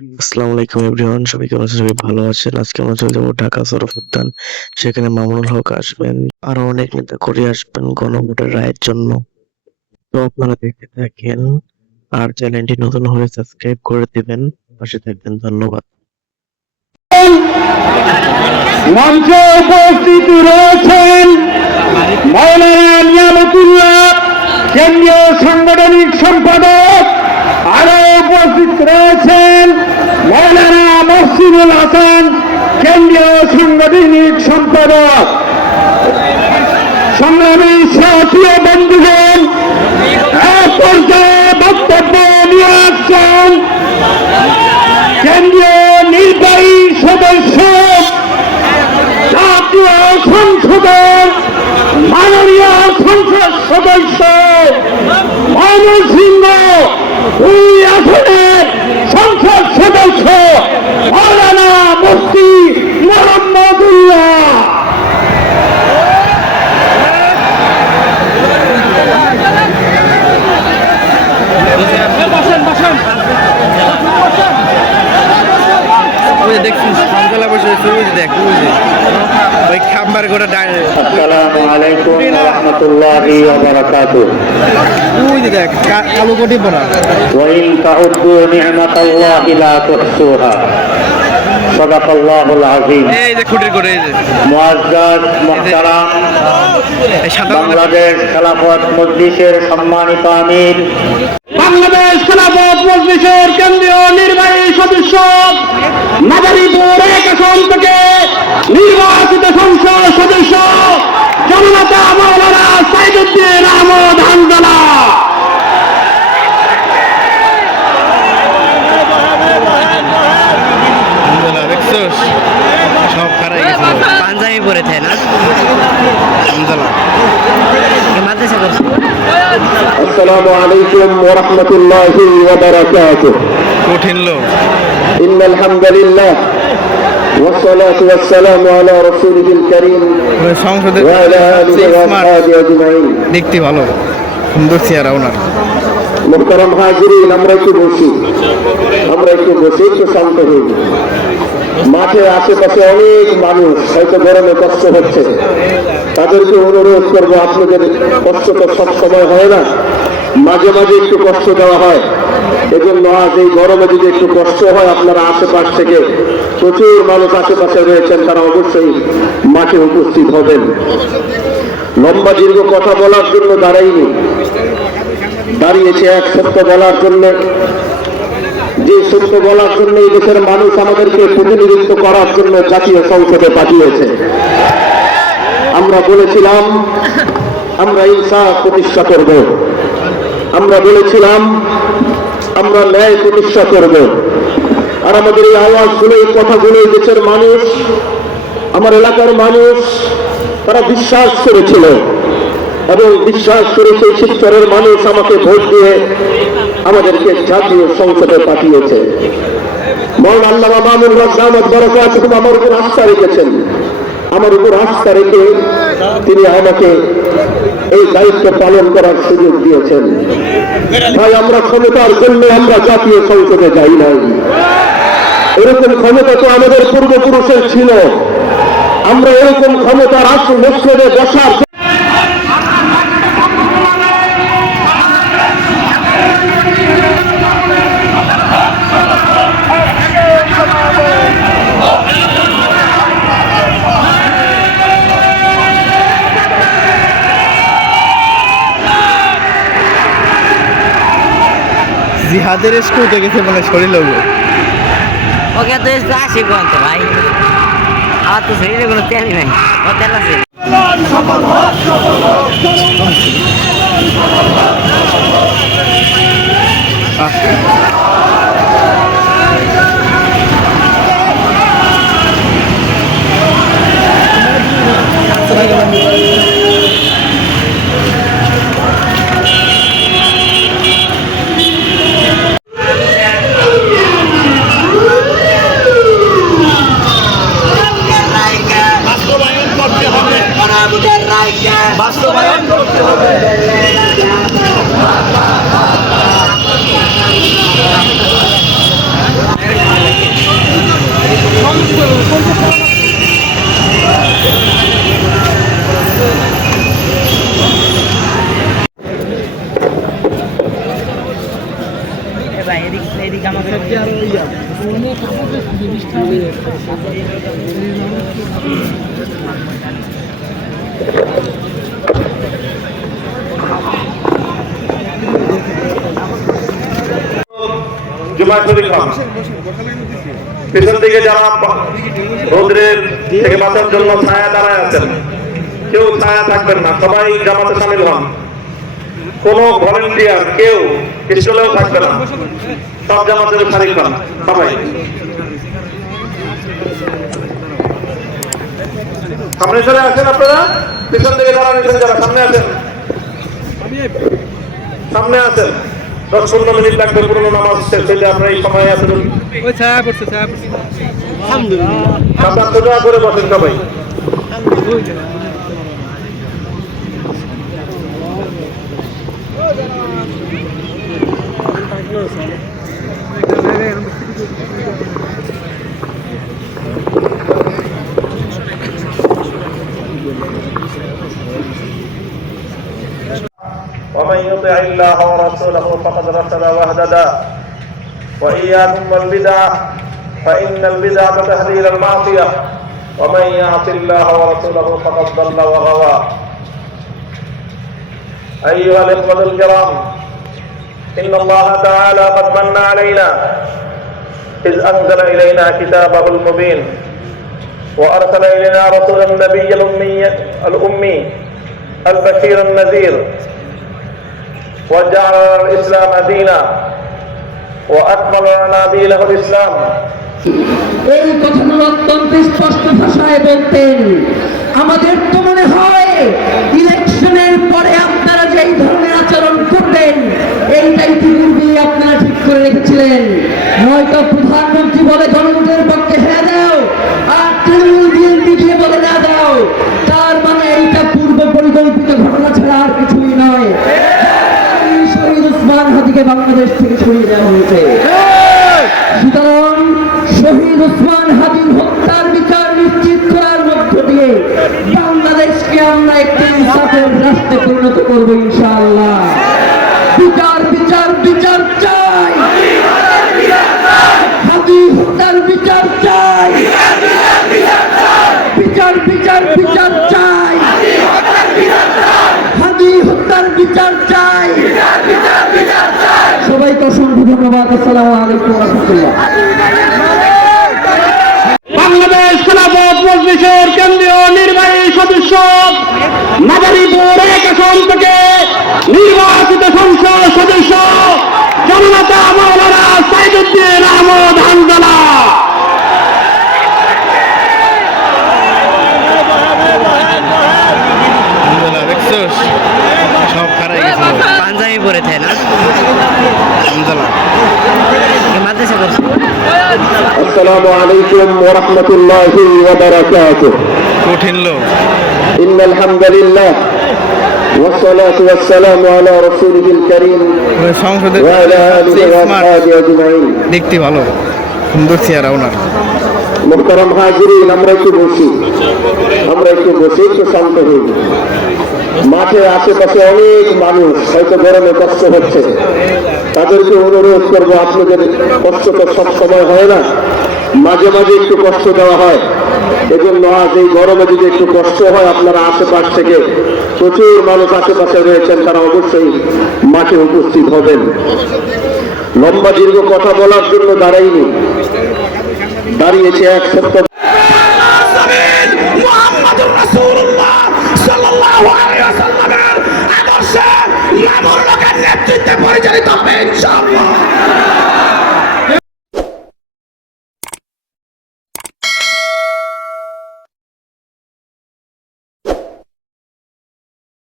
আসসালামু আলাইকুম এভরিওয়ান, সবাই কেমন আছেন? সবাই ভালো আছেন? আজকে আমরা চলে যাবো ঢাকা শরফ উদ্যান। সেখানে মামুনুল হক আসবেন, আরো অনেক নেতা কর্মী আসবেন গণভোটের রায়ের জন্য। তো আপনারা দেখতে থাকেন, আর চ্যানেলটি নতুন হলে সাবস্ক্রাইব করে দিবেন, পাশে থাকবেন। ধন্যবাদ। মঞ্চে উপস্থিত রয়েছেন মাওলানা নিয়ামতুল্লাহ, কেন্দ্রীয় সাংগঠনিক সম্পাদক। আরো উপস্থিত রয়েছেন মাওলানা মহসিনুল হাসান, কেন্দ্রীয় সাংগঠনিক সম্পাদক। সংগ্রামী সাথীয় বন্ধুগণ, এক পর্যায়ে বক্তব্য নিয়ে আসছেন কেন্দ্রীয় নির্বাহী সদস্য, জাতীয় সংসদের মাননীয় সংসদ সদস্য, ময়মনসিংহ ২ আসনের সংসদ সদস্য মাওলানা মুফতি মোহাম্মদুল্লাহ। দেখছিস সন্তালা বসে ছবি দেখ ওই খাম্বার করে আসসালামু আলাইকুম ওয়া রাহমাতুল্লাহি ওয়া বারাকাতুহু। ওই দেখ আলু কোটি পড়া ওয়া ইন তাউদ্দু নি'মাতাল্লাহি লা তুহসুহা। সাদাকাল্লাহুল আযীম। এই যে খুঁটির করে এই যে মুআজ্জাজ মুহতারাম বাংলাদেশ খেলাফত মজলিসের সম্মানিত আমির, বাংলাদেশ খেলাফত মজলিসের কেন্দ্রীয় নির্বাহী সদস্য, মাদারীপুর ১ আসন থেকে নির্বাচিত সংসদ সদস্য জননেতা মাওলানা সাইদুদ্দিন আহমদ হানজালা। দেখছোস সব খারাই গেছে পাঞ্জাবি পরে থাকে না মাদ্রাসা করছে। আসসালামু আলাইকুম ওয়া রাহমাতুল্লাহি ওয়া বারাকাতুহু। কঠিন লোক ইন্নাল হামদুলিল্লাহ ওয়া সলাতু ওয়াস সালামু আলা রাসূলিল কারীম সংসদের ওয়া আলা আলিহি ওয়া আসহাবিহি আজমাইন। দেখতে ভালো, সুন্দর চেহারা ওনার। মুহতারাম হাজিরিন, আমরা একটু বসে একটু শান্ত হই। মাঠে আশেপাশে অনেক মানুষ, হয়তো গরমে কষ্ট হচ্ছে, তাদেরকে অনুরোধ করবো, আপনাদের কষ্ট তো সব সময় হয় না, মাঝে মাঝে একটু কষ্ট দেওয়া হয়। এজন্য আজ এই গরমে যদি একটু কষ্ট হয়, আপনারা আশেপাশ থেকে প্রচুর মানুষ আশেপাশে রয়েছেন, তারা অবশ্যই মাঠে উপস্থিত হবেন। লম্বা দীর্ঘ কথা বলার জন্য দাঁড়িয়েছে এক সত্য বলার জন্য, যে সত্য বলার জন্য এই দেশের মানুষ আমাদেরকে প্রতিনিধিত্ব করার জন্য জাতীয় সংসদে পাঠিয়েছে। আমরা বলেছিলাম আমরা ইনসাফ প্রতিষ্ঠা করব, আমরা বলেছিলাম আমরা ন্যায় প্রতিষ্ঠা করব। আর আমাদের এই আওয়াজগুলো, এই কথাগুলো এই দেশের মানুষ, আমার এলাকার মানুষ, তারা বিশ্বাস করেছিল এবং বিশ্বাস করেছে শিবচরের মানুষ আমাকে ভোট দিয়ে আমাদেরকে জাতীয় সংসদে পাঠিয়েছে। মহান আল্লামা মামুনুল হক দামাত বরকাতুহু আমার উপর আস্থা রেখেছেন। আমার উপর আস্থা রেখে তিনি আমাকে এই দায়িত্ব পালন করার সুযোগ দিয়েছেন। তাই আমরা ক্ষমতার জন্য আমরা জাতীয় সংসদে যাই নাই। এরকম ক্ষমতা তো আমাদের পূর্বপুরুষের ছিল। আমরা এরকম ক্ষমতার আসল মসজিদে বসার জিহাদের স্কুল তো গেছে মানে শরীর লোক ওকে তো আসি কোনতে ভাই, আমার তো শরীরে কোনো তেলই নাই, ও তেল আছে। বাস্তবায়ন করতে হবে। জুমা শরীফ খান পিছন দিকে যারা রোদ্রের থেকে বাঁচার জন্য ছায়া দাঁড়ায় আছেন, কেউ ছায়া থাকবেন না, সবাই জামাতে সামিল হন। কোন ভলেন্টিয়ার কেউ স্টলেও থাকবে না, সব জামাতের শরীফ খান সবাই। সামনে চলে আসেন আপনারা, পিছন দিকে যারা নিয়েছেন, যারা সামনে আছেন সামনে আছেন। 10-15 মিনিট লাগবে পুরো নামাজ শেষ হইলে। আপনারা এই সময় আসেন, আপনারা সোজা করে বসেন সবাই। ومن يطع الله ورسوله فقد رشد واهتدى وإياكم والبدع فإن البدعة تهدي إلى المعصية ومن يعص الله ورسوله فقد ضل وغوى. أيها الإخوة الكرام، إن الله تعالى قد من علينا إذ أنزل إلينا كتابه المبين وأرسل إلينا رسولا النبي الأمي البشير النذير وجعل الإسلام دينا وأكمل لنا دينه الإسلام. এই কথাগুলো অত্যন্ত স্পষ্ট ভাষায় বলতেন। আমাদের তো মনে হয় ইলেকশনের পরে আপনারা যে এই ধরনের আচরণ করবেন এইটা ইতিপূর্বেই আপনারা ঠিক করে রেখেছিলেন। নয়তো প্রধানমন্ত্রী বলে জনগণের পক্ষে হ্যাঁ দাও, আর তৃণমূল বিএনপি বলে না দাও, তার মানে এইটা পূর্ব পরিকল্পিত ঘটনা ছাড়া আর কিছুই নয়। শহীদ ওসমান হাদিকে বাংলাদেশ থেকে সরিয়ে দেওয়া হয়েছে। সুতরাং শহীদ ওসমান হাদির হত্যার বিচার নিশ্চিত করার মধ্য দিয়ে বাংলাদেশকে আমরা একটি ইনসাফের রাষ্ট্রে পরিণত করবো ইনশাআল্লাহ। বিচার বিচার বিচার চাই, হাদি হত্যার বিচার চাই, বিচার বিচার বিচার চাই, হাদি হত্যার বিচার চাই। সবাইকে অসংখ্য ধন্যবাদ। আসসালামু আলাইকুম ওয়া রাহমাতুল্লাহ। বাংলাদেশ খেলাফত মজলিসের কেন্দ্রীয় নির্বাহী সদস্য মাদারীপুর 1 আসন থেকে নির্বাচিত সংসদ সদস্য জননেতা মাওলানা সাইদুদ্দিন আহমদ হানজালা। দেখছোস সব খারাই গেছে, পাঞ্জাবি পরে থাকে না, হামজালা মাদ্রাসা করছে। আসসালামু আলাইকুম ওয়া রাহমাতুল্লাহি ওয়া বারাকাতুহু। কঠিন লোক। ইন্নাল হামদুলিল্লাহ ওয়াস সালাতু ওয়াস সালামু আলা রাসূলিল কারীম ওই সংসদের ওয়া আলা আলিহি ওয়া আসহাবিহি আজমাইন। দেখতে ভালো, সুন্দর চেহারা ওনার। মুহতারাম হাজিরিন, আমরা একটু বসি, একটু শান্ত হই। মাঠে আশেপাশে অনেক মানুষ, হয়তো গরমে কষ্ট হচ্ছে, তাদেরকে অনুরোধ করবো, আপনাদের কষ্ট তো সব সময় হয় না, মাঝে মাঝে একটু কষ্ট দেওয়া হয়। এজন্য আজ এই গরমে যদি একটু কষ্ট হয়, আপনারা আশেপাশ থেকে প্রচুর মানুষ আশেপাশে রয়েছেন, তারা অবশ্যই মাঠে উপস্থিত হবেন। লম্বা দীর্ঘ কথা বলার জন্য দাঁড়াইনি, দাঁড়িয়েছে এক সত্য মুহাম্মাদুর রাসূলুল্লাহ সাল্লাল্লাহু আলাইহি ওয়াসাল্লামের আদর্শে মামুন লোকের নেতৃত্বে পরিচালিত হবে ইনশাআল্লাহ।